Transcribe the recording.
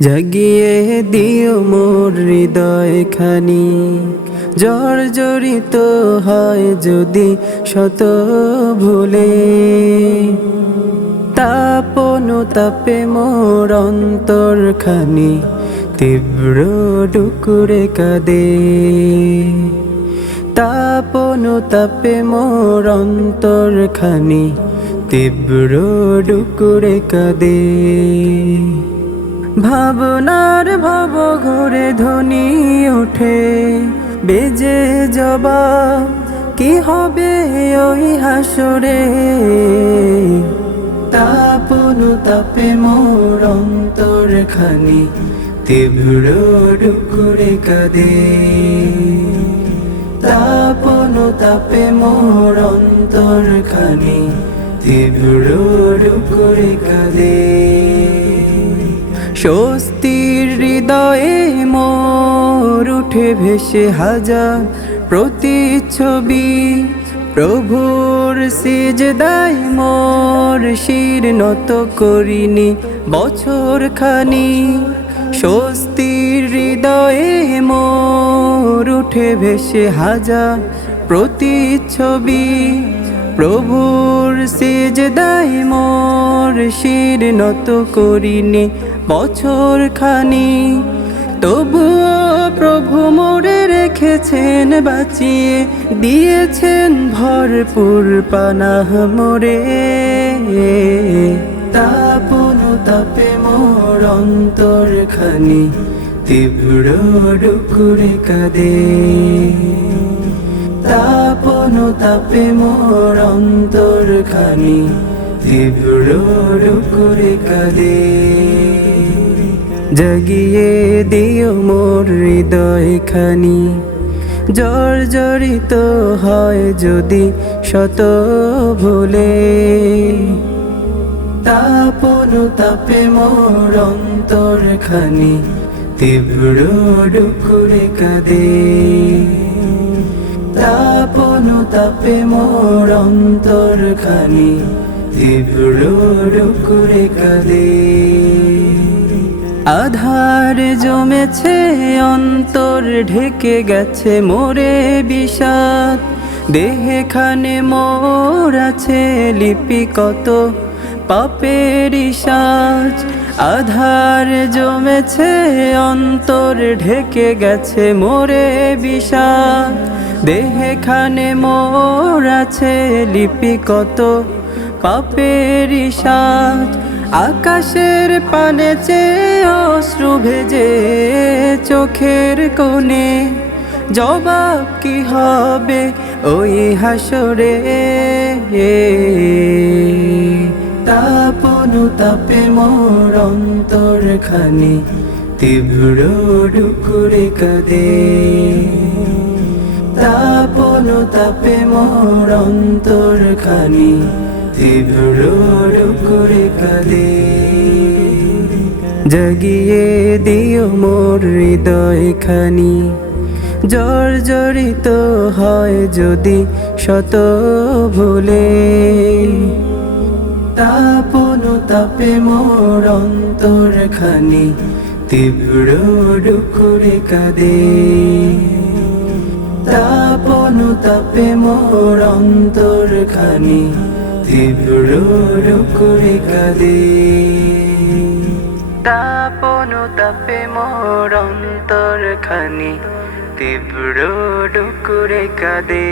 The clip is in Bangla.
জাগিয়ে দিও মোর হৃদয় খানি জর্জরিত হয় যদি শত ভুলে। তাপন তাপে মোর অন্তর খানি তীব্র ডুকুরে কাদে। তাপন তাপে মোর অন্তর খানি তীব্র ডুকুরে কাদে। ভাবনার ভাব ঘরে ধ্বনি ওঠে। বেজে জবাব, কি হবে ওই হাসরে? তাপন তাপে মোর অন্তর খানি তীব্র ডুকুরে কাদে। তাপন তাপে মোর অন্তর খানি তীব্র ডুকুরে কাদে। স্বস্তির হৃদয়ে মোর উঠে ভেসে হাজার প্রতিচ্ছবি। প্রভুর সিজদাই মোর শির নত করিনি বছর খানি স্বস্তির হৃদয়ে মোর উঠে ভেসে হাজার প্রতিচ্ছবি। প্রভুর সিজদাই মোর শির নত করিনি বছর খানি তবুও প্রভু মোরে রেখেছেন বাঁচিয়ে, দিয়েছেন ভরপুর পানাহ মোরে। তাপন তাপে মোর অন্তর খানি তীব্র ডুকুরে কাদে তাপন তাপে মোর অন্তর খানি তীব্র ডুকুরে কাদে জাগিয়ে দিও মোর হৃদয় খানি জর্জরিত হয় যদি শত ভুলে। তাপন তাপে মোর অন্তর খানি তীব্র ডুকুরে কাদে। তাপন তাপে মোর অন্তর খানি তীব্র ডুকুরে কাদে। আধার জমেছে, অন্তর ঢেকে গেছে মোরে বিষাদ। দেহে খানে মোর আছে লিপি কত পাপের সাজ। আধার জমেছে, অন্তর ঢেকে গেছে মোরে বিষাদ। দেহে খানে মোর আছে লিপি কত পাপের সাজ। আকাশের পানে চেয়ে অশ্রু ভেজে চোখের কোণে, জবাব কি হবে ওই হাসরে? তাপন তাপে মোর অন্তর খানি তীব্র ডুকুরে কাদে। তাপন তাপে মোর অন্তর খানি তীব্র ডুকুরে কাদে জাগিয়ে দিও মোর হৃদয় খানি। জর্জরিত হয় যদি শত ভুলে। তাপন তাপে মোর অন্তর খানি, তীব্র ডুকুরে কাদে। তাপন তাপে মোর অন্তর খানি তীব্র করে কাঁদে তাপন তাপে মোর অন্তর খানি তীব্র ডুকুরে কাদে